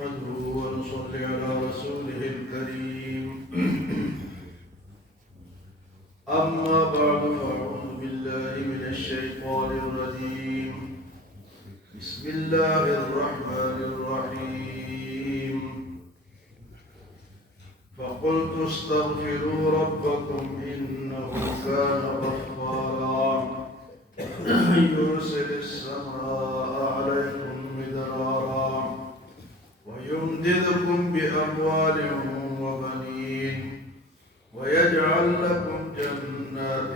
نحمده ونصلي على رسوله الكريم أما بعد فأعوذ بالله من الشيطان الرجيم بسم الله الرحمن الرحيم فقلت استغفروا ربكم إنه كان غفارا يرسل السماء عليكم مدرارا ويمددكم بأموال وبنين ويجعل لكم جنات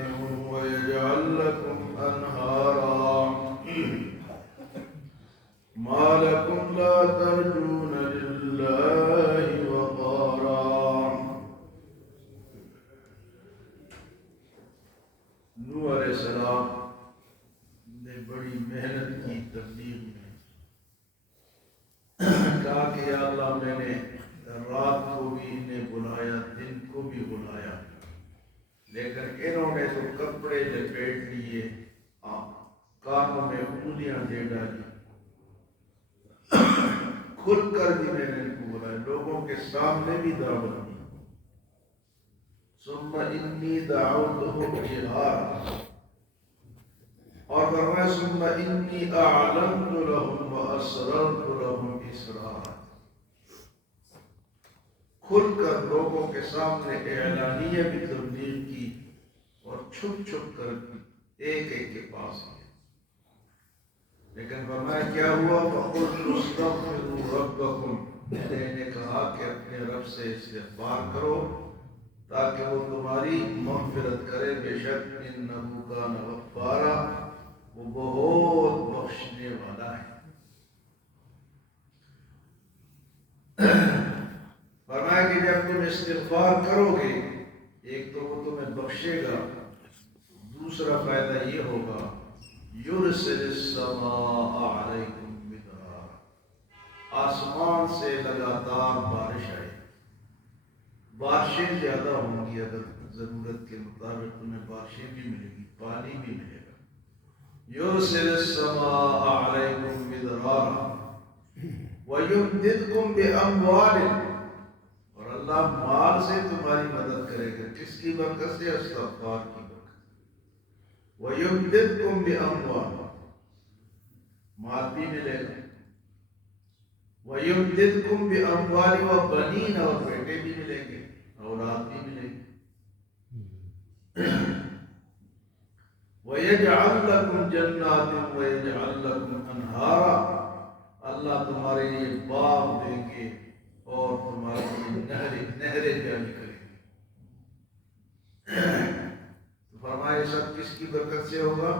ويجعل لكم أنهارا ما لكم لا ترجون لله وقارا. نوح علیہ السلام نے بڑی محنت کی تبلیغ میں، کہا کہ یا اللہ میں نے رات کو بھی انہیں بلایا، دن کو بھی بلایا، لیکن انہوں نے تو کپڑے لپیٹ لیے، کانوں میں انگلیاں دے ڈالی، کھل کر بھی میں نے ان کو بلایا، لوگوں کے سامنے بھی دعوت دی. ثم انی دعوتهم جہارا، اور فرمایا ثم انی اعلنت لهم واسررت لهم اسرارا، کھل کر لوگوں کے سامنے اعلانیہ بھی تبلیغ کی اور چھپ چھپ کر ایک ایک کے پاس گئے. لیکن فرمایا کیا ہوا؟ فَقُلْتُ اسْتَغْفِرُوا رَبَّكُمْ، میں نے انہیں کہا کہ اپنے رب سے استغفار کرو تاکہ وہ تمہاری مغفرت کرے، بے شک اِنَّهُ كَانَ غَفَّارًا، وہ بہت بخشنے والا ہے. فرمایا کہ جب تم استغفار کرو گے، ایک تو وہ تمہیں بخشے گا، دوسرا فائدہ یہ ہوگا یرسل السماء علیکم مدرارا، آسمان سے لگاتار بارش آئے، بارشیں زیادہ ہوں گی، اگر ضرورت کے مطابق تمہیں بارشیں بھی ملے گی، پانی بھی ملے گا. یرسل السماء علیکم مدرارا وَيُمْدِدْكُمْ بِأَمْوَالٍ، اور اللہ مال سے تمہاری مدد کرے گا. کس کی برکت سے؟ استغفار کی برکت. وَيُمْدِدْكُمْ بِأَمْوَالٍ، مال بھی ملے گا. وَيُمْدِدْكُمْ بِأَمْوَالٍ وَبَنِينَ، اور بیٹے بھی ملیں گے، اولاد بھی ملے گی. وَيَجْعَلْ لَكُمْ جَنَّاتٍ وَيَجْعَلْ لَكُمْ أَنْهَارًا، اللہ تمہارے لیے باغ دیں گے اور تمہارے لیے نہریں جاری کریں گے. تو فرمایا سب کس کی برکت سے ہوگا؟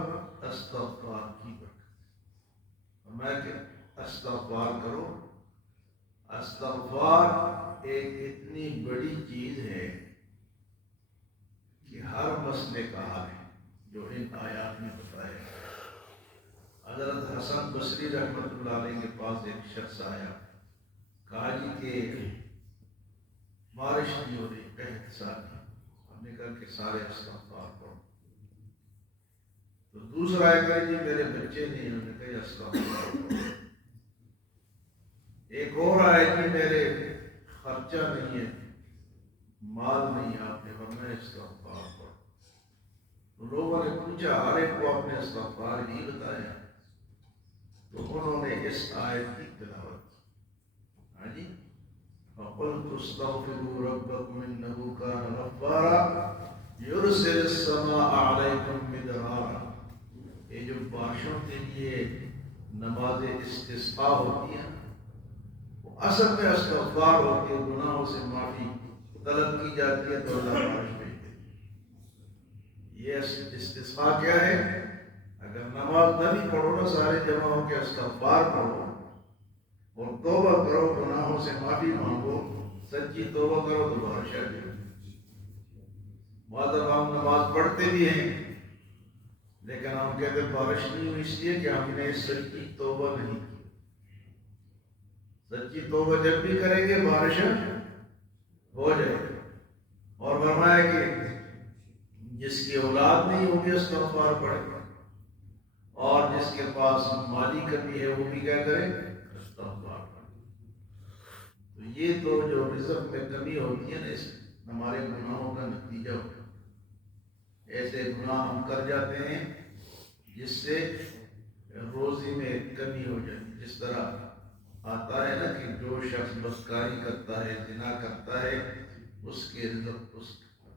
استغفار کی برکت. فرمایا کہ استغفار کرو. استغفار ایک اتنی بڑی چیز ہے کہ ہر مسئلے کا حل ہے جو ان آیات میں بتایا. حضرت حسن بصری رحمۃ اللہ علیہ کے پاس ایک شخص آیا، کہا جی کہ بارش نہیں ہو رہی، قحط سالی. ہم نے کہا کہ سارے استغفار پڑھو. تو دوسرا آیا کہ جی میرے بچے نہیں، ہم نے کہا استغفار پڑھو. ایک اور آیا کہ میرے خرچہ نہیں ہے، مال نہیں ہے، آپ نے فرمایا استغفار پڑھو. تو لوگوں نے پوچھا، ہر ایک کو آپ نے استغفار ہی بتایا. تو انہوں نے اس آیت کی تلاوت کی. ہاں جی، فَقُلْتُ اسْتَغْفِرُوا رَبَّكُمْ إِنَّهُ كَانَ غَفَّارًا يُرْسِلِ السَّمَاءَ عَلَيْكُمْ مِدْرَارًا. یہ جو بارشوں کے لیے نماز استسقاء ہوتی ہے، وہ اصل میں استغفار ہوتی ہے، گناہوں سے معافی طلب کی جاتی ہے تو اللہ بارش بھیجتے ہیں. یہ استسقاء کیا ہے؟ اگر نماز نہ بھی پڑھو نا، سارے جمع ہو کے استغفار پڑھو اور توبہ کرو، گناہوں سے معافی مانگو، سچی توبہ کرو تو بارش آ جائے. بعض دفعہ ہم نماز پڑھتے بھی ہیں لیکن ہم کہتے بارش نہیں ہوئی، اس لیے کہ ہم نے سچی توبہ نہیں کی. سچی توبہ جب بھی کریں گے بارش ہو جائے. اور فرمایا کہ جس کی اولاد نہیں ہوگی استغفار پڑھے، اور جس کے پاس مالی کمی ہے وہ بھی کیا کرے؟ استغفار پڑھے. یہ تو جو رزق میں کمی ہوتی ہے نا، اس ہمارے گناہوں کا نتیجہ ہوتا ہے۔ ایسے گناہ ہم کر جاتے ہیں جس سے روزی میں کمی ہو جاتی ہے۔ جس طرح آتا ہے نا کہ جو شخص بدکاری کرتا ہے، زنا کرتا ہے، اس کے رزق اس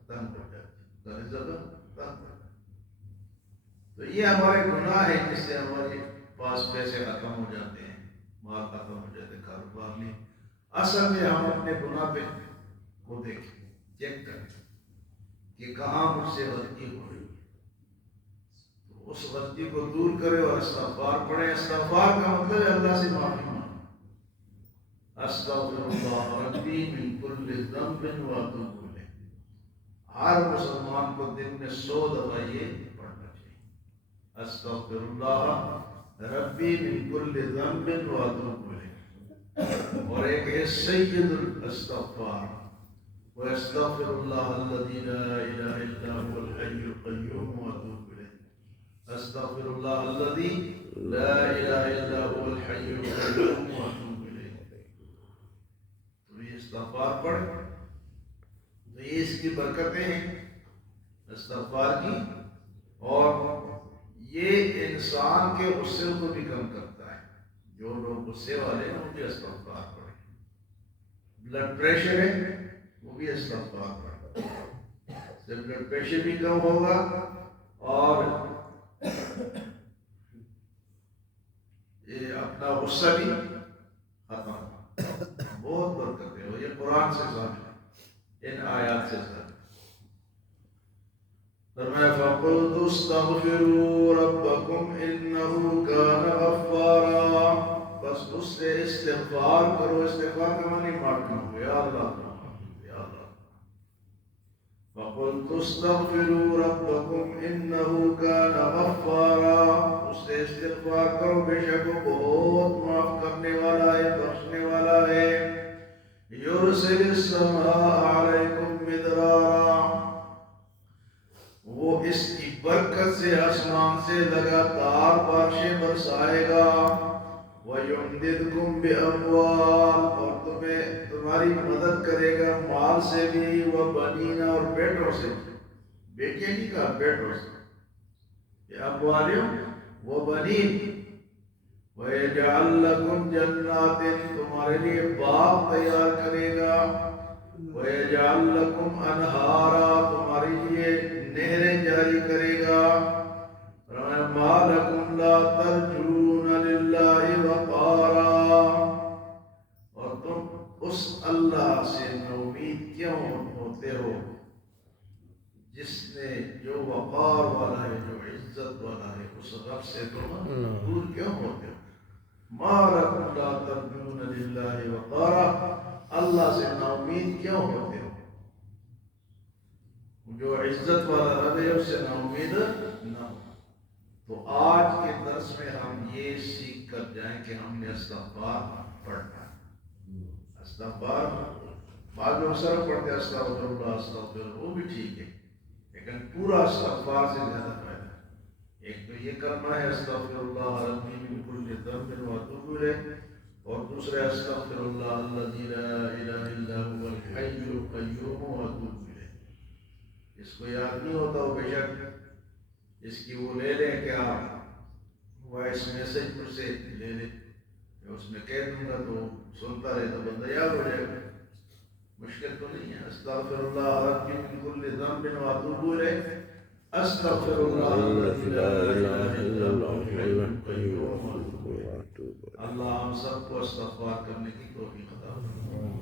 تنگ ہو جاتی ہے، رزق تنگ ہو جاتی ہے۔ تو یہ ہمارے گناہ ہے جس سے ہمارے پاس پیسے ختم ہو جاتے ہیں، مال ختم ہو جاتے ہیں، کاروبار نہیں۔ اصل میں ہم اپنے گناہ پہ کو دیکھیں، چیک کریں کہ کہاں مجھ سے غلطی ہو رہی ہے، تو اس غلطی کو دور کرے اور استغفار پڑھیں۔ استغفار کا مطلب ہے اللہ سے معافی مانگنا۔ استغفر اللہ ربی من کل ذنب واتوب الیہ۔ ہر مسلمان کو دن میں 100 دفعہ یہ پڑھنا چاہیے، استغفر اللہ ربی من کل ذنب واتوب الیہ۔ اور ایک ہے سید الاستغفار، واستغفر اللہ الذی لا الہ الا هو الحی القیوم واتوب الیہ۔ استغفر اللہ الذی لا الہ الا هو الحی القیوم واتوب الیہ۔ تو یہ استغفار پڑھ، تو یہ اس کی برکتیں ہیں استغفار کی، اور یہ انسان کے غصے کو بھی کم کرتا ہے۔ جو لوگ غصے والے ہیں وہ بھی استغفار پڑھیں۔ بلڈ پریشر ہے وہ بھی استغفار پڑھیں، اس سے بلڈ پریشر بھی کم ہوگا اور یہ اپنا غصہ بھی ختم ہوگا۔ بہت برکت ہے، اور یہ قرآن سے ثابت ہے، ان آیات سے ثابت ہے۔ فرمایا فَقُلْتُ اسْتَغْفِرُوا رَبَّكُمْ إِنَّهُ كَانَ غَفَّارًا، بس اس سے استغفار کرو۔ استغفار کا معنی معافی مانگو، یا اللہ یا اللہ۔ فَقُلْتُ اسْتَغْفِرُوا رَبَّكُمْ إِنَّهُ كَانَ غَفَّارًا، اس سے استغفار کرو، بے شک وہ بہت معاف کرنے والا ہے، بخشنے والا ہے۔ يُرْسِلِ السَّمَاءَ عَلَيْكُمْ مِدْرَارًا، وہ اس کی برکت سے آسمان سے لگاتار بارشیں برسائے گا۔ وَيُمْدِدْكُمْ بِأَمْوَالٍ، اور تمہاری مدد کرے گا مال سے بھی، وَبَنِينَ، اور بیٹوں سے۔ بیٹیاں نہیں کہا، بیٹوں سے۔ بِأَمْوَالٍ وَبَنِينَ، وَيَجْعَلْ لَكُمْ جَنَّاتٍ، تمہارے لیے باغ تیار کرے گا۔ وَيَجْعَلْ لَكُمْ أَنْهَارًا، تمہارے لیے نہریں جاری کرے گا۔ مَا لَكُمْ لَا تَرْجُونَ لِلَّهِ وَقَارًا، اور تم اس اللہ سے ناامید کیوں ہوتے ہو جس نے جو وقار والا ہے، جو عزت والا ہے، اس رب سے تم دور کیوں ہوتے ہو؟ مَا لَكُمْ لَا تَرْجُونَ لِلَّهِ وَقَارًا، اللہ سے ناامید کیوں ہوتے ہو؟ جو عزت والا رب ہے اس سے ناامید نہ ہو۔ تو آج کے درس میں ہم یہ سیکھ کر جائیں کہ ہم نے استغفار پڑھنا ہے۔ استغفار بعض لوگ صرف پڑھتے استغفر اللہ استغفر اللہ، وہ بھی ٹھیک ہے، لیکن پورا استغفار سے زیادہ فائدہ ہے۔ ایک تو یہ کرنا ہے استغفر اللہ ربی من کل ذنب واتوب الیہ، اور دوسرے استغفر اللہ الذی لا الہ الا هو الحی القیوم واتوب الیہ۔ اس کو یاد نہیں ہوتا وہ بے شک اس کی وہ لے لیں، کیا وائس میسج پر سے لے لیں، اس میں کہہ دوں گا تو سنتا رہے تو بندہ یاد ہو جائے گا، مشکل تو نہیں ہے۔ استغفر اللہ ربی من کل ذنب واتوب الیہ، استغفر اللہ الذی لا الہ الا هو الحی القیوم واتوب الیہ۔ اللہ ہم سب کو استغفار کرنے کی توفیق عطا فرمائے۔